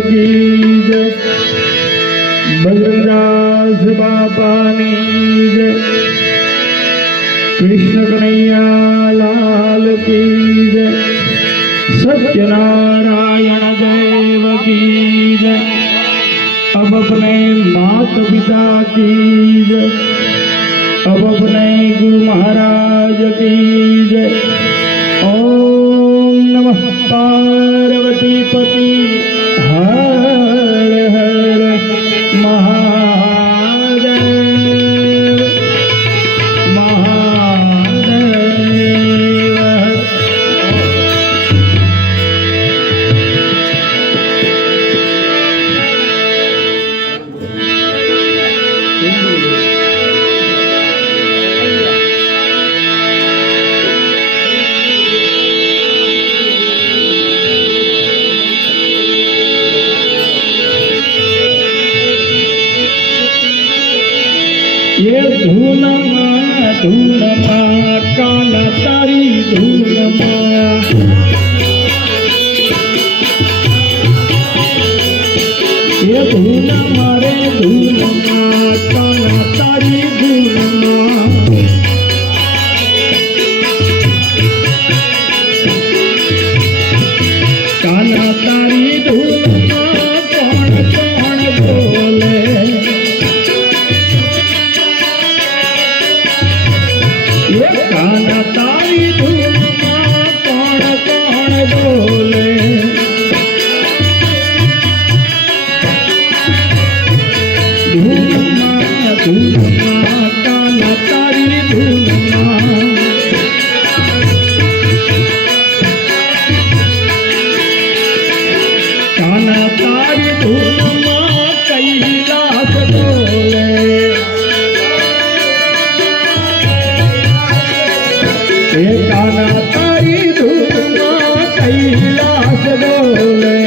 की जय। बजरंगदास बापानी जय। कृष्ण कन्हैया लाल की जय। सत्यनारायण देव की जय। अब अपने माता पिता की जय। अब अपने गुरु महाराज की जय। ओम नमः पार्वती पति हर हर महादेव महादेव। ये धूनमा धूनमा कान तारी धूनमा। ये धूनमा रे धूनमा कान तारी धूनमा। कान तारी धूनमा कौन कौन बोले। काना तारी धूनमा कौन कौन बोले। धूनमा धूनमा काना तारी धूनमा। काना तारी धूनमा कैलाश बोले। काना तारी धूनमा कैलाश बोले।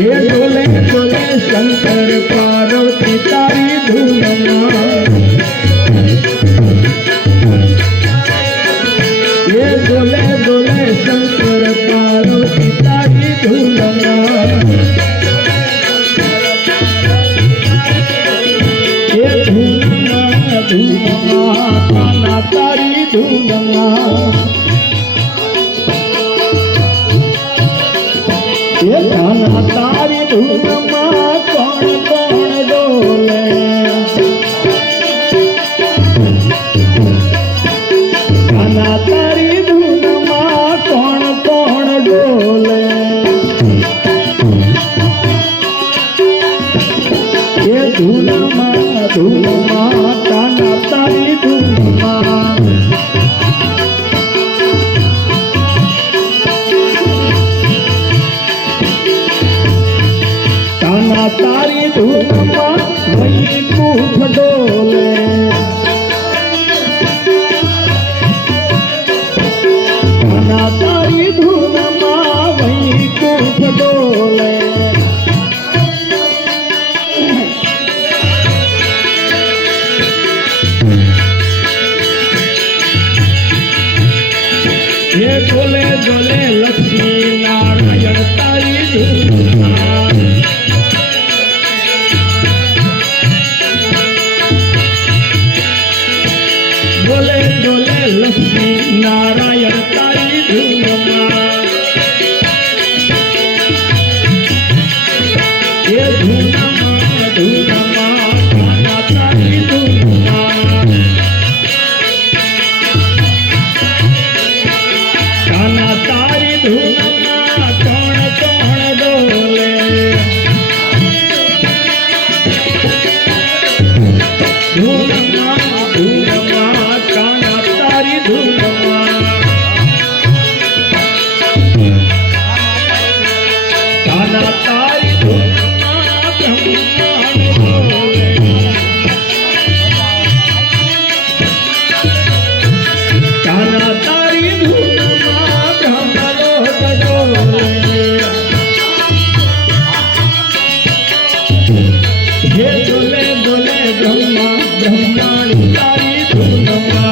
ये डोले डोले शंकर पार्वती तारी धूनमा। ये डोले डोले शंकर पार्वती तारी धूनमा। धूनमा काना तारी धूनमा। ये काना तारी धूनमा कौन कौन डोले। काना तारी धूनमा कौन कौन डोले। ये धूनमा धूनमा काना तारी धूनमा। काना तारी धूनमा वैकुंठ डोले। काना तारी धूनमा वैकुंठ डोले। ये डोले डोले लक्ष्मी नारायण तारी धूनमा। डोले डोले लक्ष्मी नारायण तारी धूनमा। ये धूनमा धूनमा काना तारी धूनमा। काना तारी धूनमा कौन कौन डोले। धूनमा धूनमा काना तारी धूनमा। काना तारी धूनमा ब्रह्मांड डोले। काना तारी धूनमा ब्रह्मलोक डोले। हे डोले डोले ब्रह्मा ब्रह्मांड तारी धूनमा।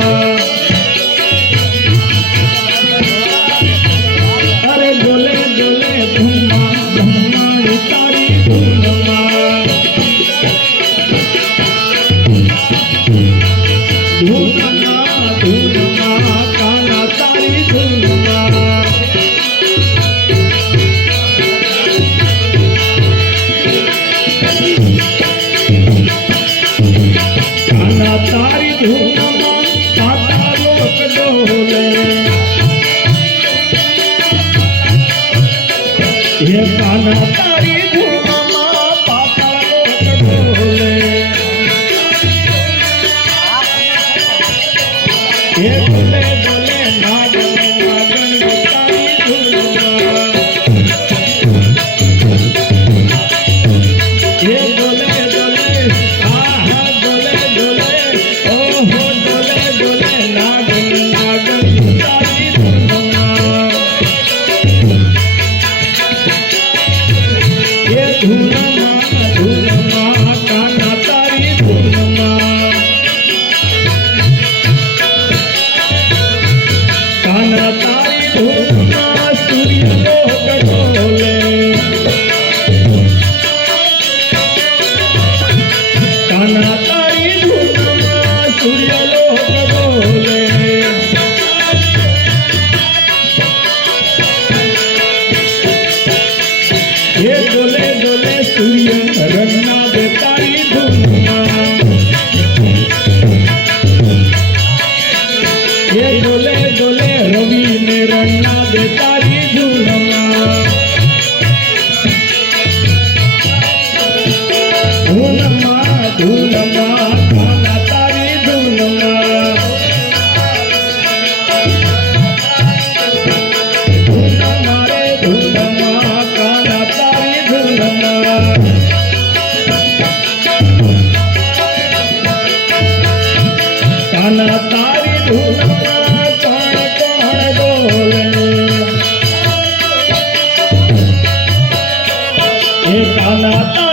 હે કાના તારી ધૂનમાં પાતાળો ડોલે હે ડોલે ડોલે નાગન નાગન તારી ધૂનમાં હે ડોલે ડોલે આહા ડોલે ડોલે ઓહો ડોલે ડોલે નાગન નાગન તારી ધૂનમાં હે ધૂનમાં ધૂનમાં કાના તારી ધૂનમાં કાના તારી ધૂનમાં સૂર્યલોક ડોલે કાના તારી ધૂનમાં સૂર્યલોક ડોલે હે ડોલે ડોલે સૂર્ય રંગના દે તારી ધૂનમાં હે ડોલે ડોલે રવિ ને રંગના દે તારી ધૂનમાં ધૂનમાં ધૂનમાં કાના તારી ધૂનમાં ધૂનમાં રે ધૂનમાં કાના તારી ધૂનમાં કાના તારી ધૂનમાં કોણ કોણ બોલે હે કાના